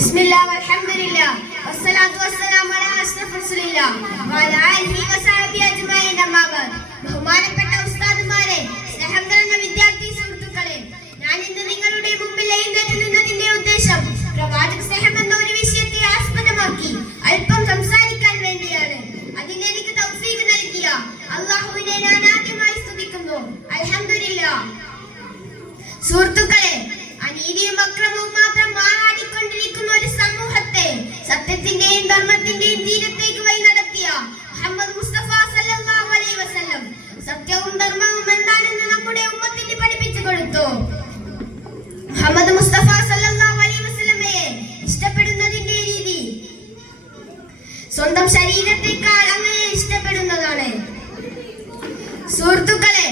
بسم الله والحمد لله والصلاة والسلام على أشرف رسول الله وعلى آله وصحبه أجمعين أما بعد ബഹുമാനപ്പെട്ട ഉസ്താദുമാരെ സ്നേഹം നിറഞ്ഞ വിദ്യാർത്ഥി സുഹൃത്തുക്കളെ ഞാൻ ഇന്ന് നിങ്ങളുടെ മുമ്പിൽ എഴുന്നേറ്റ് നിന്നതിന്റെ ഉദ്ദേശം പ്രവാചക സ്നേഹം എന്ന ഒരു വിഷയത്തെ ആസ്പദമാക്കി അല്പം സംസാരിക്കാൻ വേണ്ടിയാണ് അതിന് എനിക്ക് തൗഫീഖ് നൽകിയ അള്ളാഹുവിനെ ഞാൻ ആദ്യമായി സ്തുതിക്കുന്നു അൽഹംദുലില്ലാ സുഹൃത്തുക്കളെ അനീതിയും അക്രമവും സത്യത്തിന്റെയും ധർമ്മത്തിന്റെയും തീരത്തേക്ക് വഴി നടത്തിയ മുഹമ്മദ് മുസ്തഫ സല്ലല്ലാഹു അലൈഹി വസല്ലം സത്യവും ധർമ്മവും എന്താണെന്ന് നമ്മുടെ ഉമ്മത്തിന് പഠിപ്പിച്ചു കൊടുത്തു. മുഹമ്മദ് മുസ്തഫ സല്ലല്ലാഹു അലൈഹി വസല്ലമയെ ഇഷ്ടപ്പെടുന്നതിന്റെ രീതി സ്വന്തം ശരീരത്തെക്കാൾ അങ്ങനെ ഇഷ്ടപ്പെടുന്നതാണ്. സുഹൃത്തുക്കളെ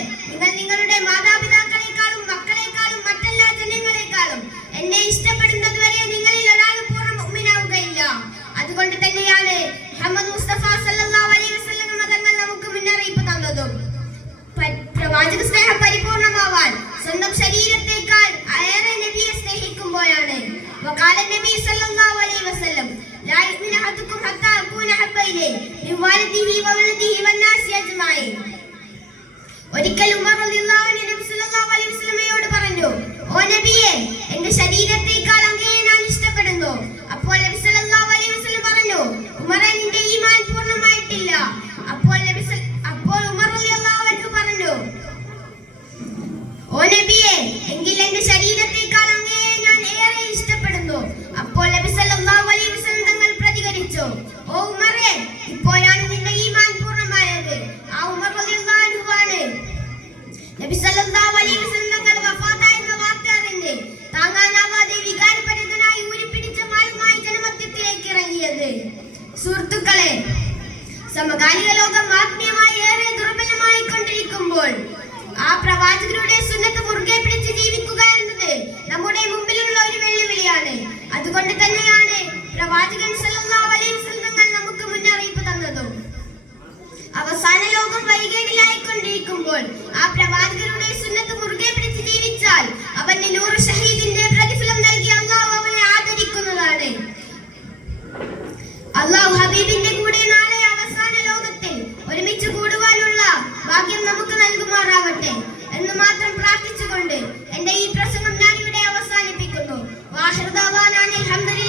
പ്രവാചക സ്നേഹം പരിപൂർണമാവാൻ സ്വന്തം ശരീരത്തെക്കാൾ ഏറെ നബിയെ സ്നേഹിക്കുമ്പോഴാണ് وقال النبي صلى الله عليه وسلم لا يؤمن أحدكم حتى أكون أحب إليه من والده وولده والناس أجمعين ഒരിക്കൽ ഉമർ റളിയല്ലാഹു അൻഹു നബിയെ എങ്കിൽ എന്റെ ശരീരത്തെക്കാൾ അങ്ങയെ ഞാൻ ഏറെ ഇഷ്ടപ്പെടുന്നു. അപ്പോൾ നബി സല്ലല്ലാഹു അലൈഹി വസല്ലം തങ്ങൾ പ്രതികരിച്ചു. ഓ ഉമറേ ഇപ്പോഴാണ് നിന്റെ ഈമാൻ പൂർണമായത്. ആ ഉമർ റളിയല്ലാഹു ആണ്. നബി സല്ലല്ലാഹു അലൈഹി വസല്ലം തങ്ങൾ വഫാത്തായെന്ന വാർത്ത അറിഞ്ഞ് താങ്ങാനാവാതെ വികാരപരിതനായി ഊരിപ്പിടിച്ച മാലുമായി ജനമധ്യത്തിലേക്ക് ഇറങ്ങിയത്. സുഹൃത്തുക്കളെ സമകാലിക ലോകം ആത്മീയമായി ഏറെ ദുർബലമായി കൊണ്ടിരിക്കുമ്പോൾ ആ പ്രവാചകരുടെ സുന്നത്ത് വൈകേടിലായിക്കൊണ്ടിരിക്കുമ്പോൾ ആ പ്രവാചകരുടെ സുന്നത്ത് മുറുകെ പിടിച്ച് ജീവിച്ചാൽ അവന്റെ നൂറ് ഷഹീദിന്റെ പ്രതിഫലം നൽകി അള്ളാഹു അവനെ ആദരിക്കുന്നതാണ്. അള്ളാഹു ഹബീബിന്റെ കൂടെ നാളെ അവസാന ലോകത്തിൽ ഒരുമിച്ച് കൂടുവാനുള്ള ഭാഗ്യം നമുക്ക് നൽകുമാറാവട്ടെ എന്ന് മാത്രം പ്രാർത്ഥിച്ചുകൊണ്ട് എന്റെ ഈ പ്രസംഗം ഞാൻ ഇവിടെ അവസാനിപ്പിക്കുന്നു. വാഹിർദാവാനാണ് അൽഹംദുലില്ലാഹി